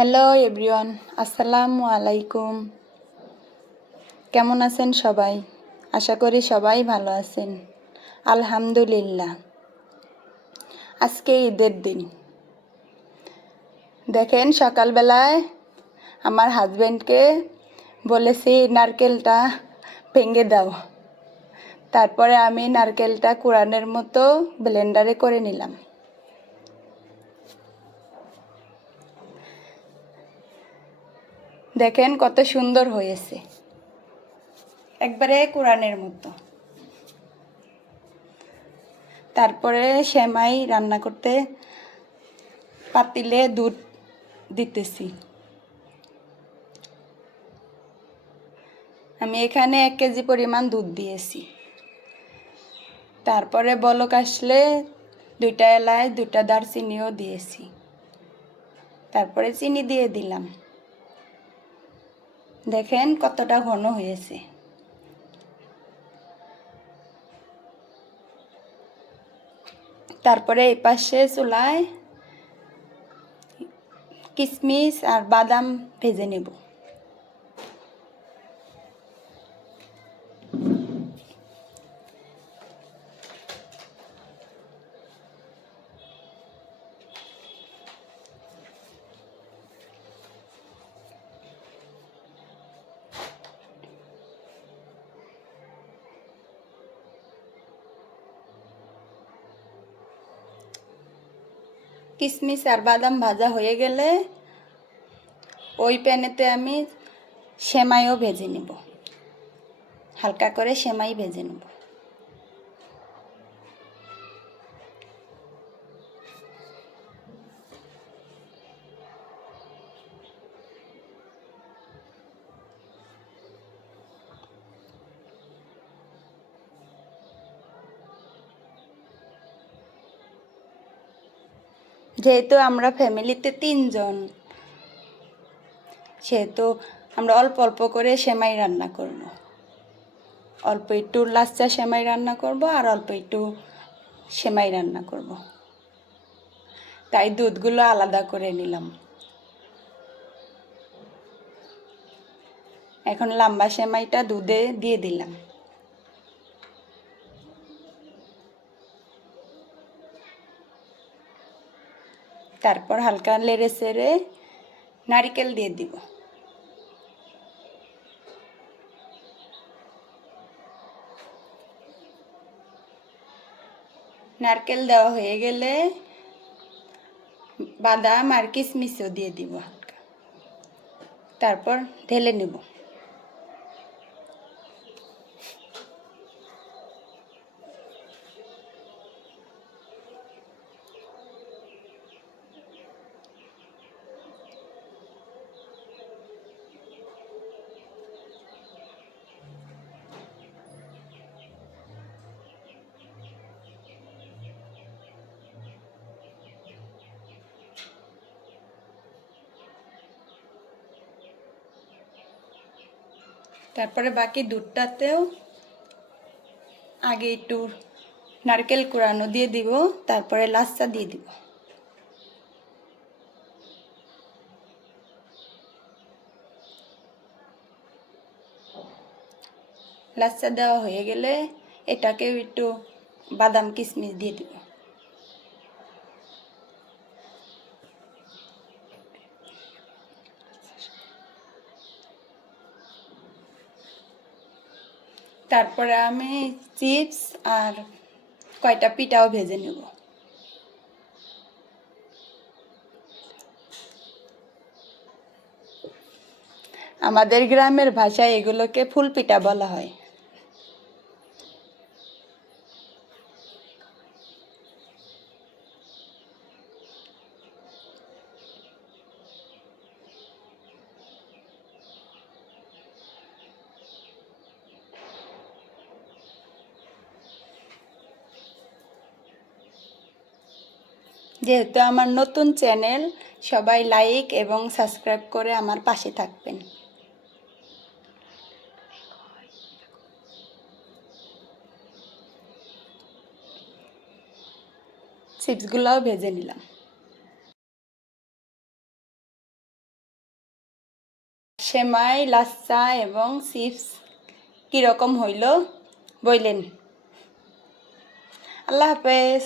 Hello everyone, আসসালামু আলাইকুম। কেমন আছেন সবাই? আশা করি সবাই ভালো আছেন। আলহামদুলিল্লাহ। আজকে ঈদের দিন। দেখেন, সকালবেলায় আমার হাজব্যান্ডকে বলেছি নারকেলটা ভেঙে দাও। তারপরে আমি নারকেলটা কোরানের মতো ব্লেন্ডারে করে নিলাম। দেখেন কত সুন্দর হয়েছে, একবারে কোরানের মতো। তারপরে সেমাই রান্না করতে পাতিলে দুধ দিতেছি। আমি এখানে 1 কেজি পরিমাণ দুধ দিয়েছি। তারপরে বলক আসলে 2টা এলাচ 2টা দারচিনিও দিয়েছি। তারপরে চিনি দিয়ে দিলাম। দেখেন কতটা ঘন হয়েছে। তারপরে এই পাশে চুলায় কিশমিশ আর বাদাম ভেজে নেব। কিশমিশ আর বাদাম ভাজা হয়ে গেলে ওই প্যানেতে আমি সেমাইও ভেজে নেব। হালকা করে সেমাই ভেজে নেব। যেহেতু আমরা ফ্যামিলিতে 3 জন, সেহেতু আমরা অল্প অল্প করে সেমাই রান্না করব। অল্প একটু লাচ্চা সেমাই রান্না করব আর অল্প একটু সেমাই রান্না করব। তাই দুধগুলো আলাদা করে নিলাম। এখন লম্বা সেমাইটা দুধে দিয়ে দিলাম। তারপর হালকা নেড়ে চেড়ে নারকেল দিয়ে দিব। নারকেল দেওয়া হয়ে গেলে বাদাম আর কিশমিশও দিয়ে দিব হালকা। তারপর ঢেলে নেব। তারপরে বাকি দুধটাতেও আগে একটু নারকেল কোরানো দিয়ে দিব, তারপরে লাচ্চা দিয়ে দিব। লাচ্চা দেওয়া হয়ে গেলে এটাকেও একটু বাদাম কিশমিশ দিয়ে দিব। তারপরে আমি চিপস আর কয়টা পিঠাও ভেজে নেব। আমাদের গ্রামের ভাষায় এগুলোকে ফুল পিঠা বলা হয়। যেহেতু আমার নতুন চ্যানেল, সবাই লাইক এবং সাবস্ক্রাইব করে আমার পাশে থাকবেন। চিপসগুলোও ভেজে নিলাম। সেমাই, লাচ্চা এবং চিপস কীরকম হইল বললেন। আল্লাহ হাফেজ।